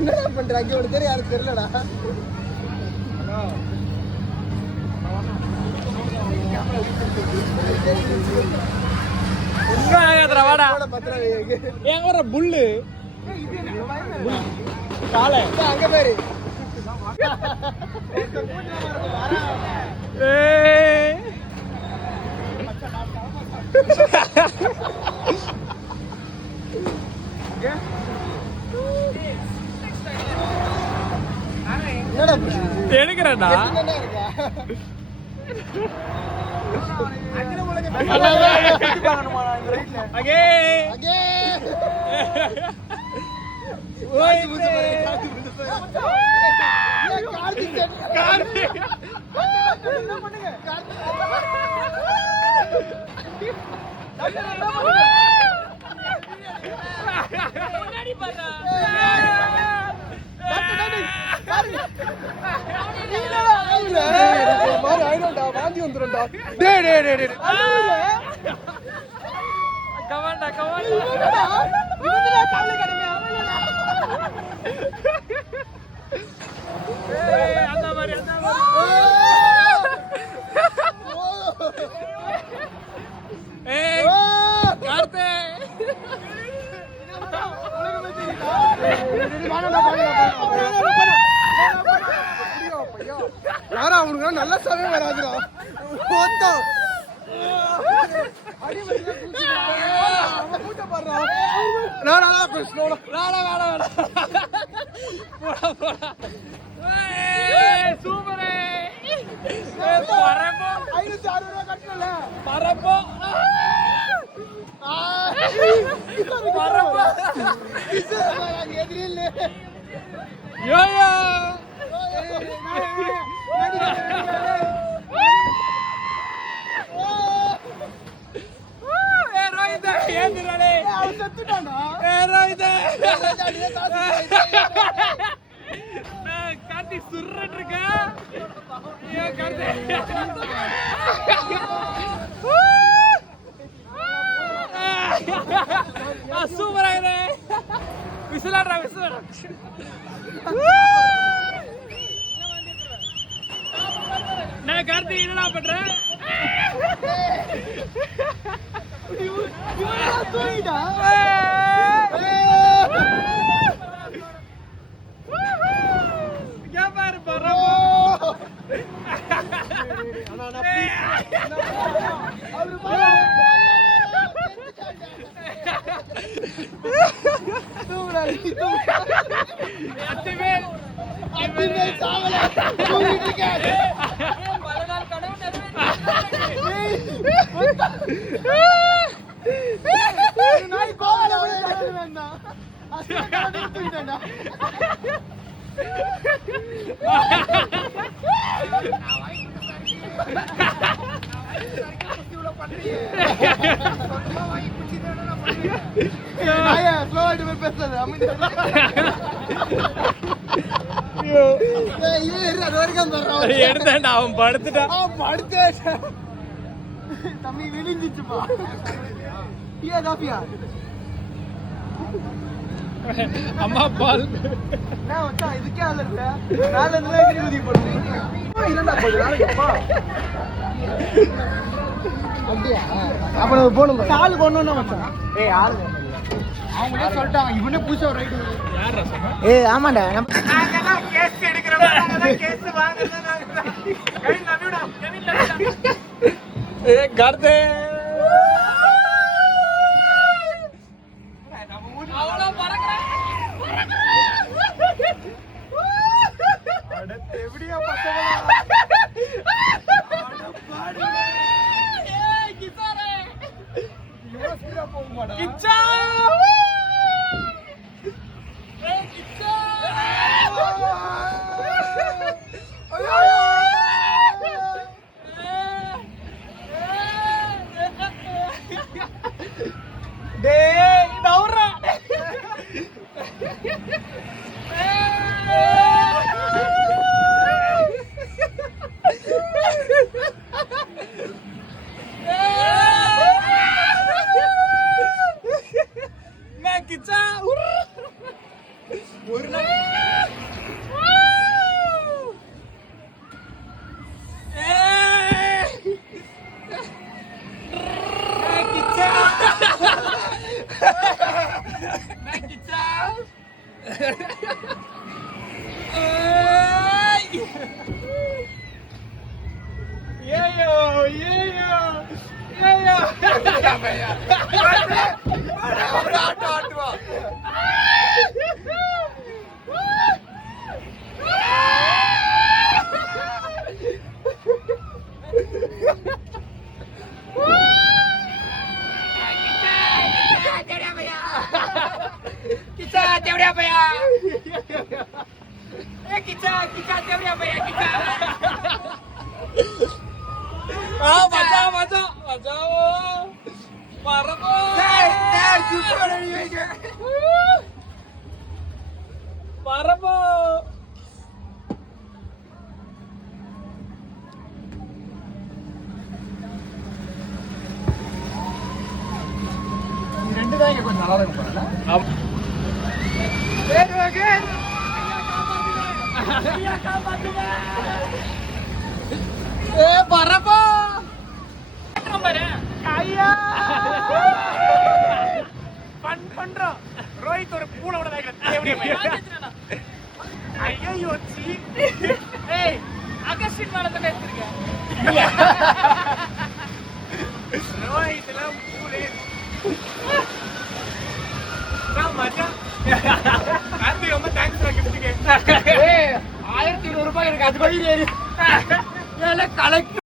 என்னடா பண்றாங்க ஒரு பேர் யாரும் தெரியலடா. புல்லு காலை அங்க பேரு எடுக்கிறேன்டா. வாந்தி வந்துடும்டா. கமாண்டா அந்த மாதிரி யாரா அவனுக்கு நல்ல சமயம் வராதுடா. சூப்பரே கார்த்தி சுர்றட்டு இருக்க. சூப்பரா இது. விசிலாடுறா விசிலாடுறா. நான் கார்த்தி என்னடா பண்றேன்? எடுத்தேன்டா அவன் படுத்துட்டான். தம்பி விழிஞ்சிச்சுப்பா. ஏ காப்பியா அம்மா பால் இதுக்கே ஆள் இருக்க. நாலு உதவி பண்ணுங்க. அப்படியா அப்புறம் போகணும். ஆளு கொண்டு வச்சான். ஏய் ஆளு அவங்களே சொல்லிட்டாங்க. இவனே புதுசா ஒரு ரைட். ஏய் ஆமாண்டா கேஸ் எடுக்கிறோம். கேஸ் வாங்குறதா. ஏ கர்தே அவளோ பறக்குற. அடுத்து எப்படியா பச்சை கிச்சா ஏயோ ஏயோ ஏயோ ஆட்டோ ஆட்டுவா किचा तेवढ्या बया ए किचा किचा तेवढ्या बया किचा आ मजा मजा मजा मारबो मारबो ரெண்டு தான் இங்க கொஞ்சம் நல்லா இருக்கும் போல பரப்போ பண்றோம் ரோஹித் ஒரு பூனை ஐயோ அகஸ்டின் மேல தான் எடுத்திருக்கேன் ரோஹித்ல பூனை ரொம்ப தேங்க்ஸ் 1200 ரூபாய் இருக்கு அது வழி கலெக்ட்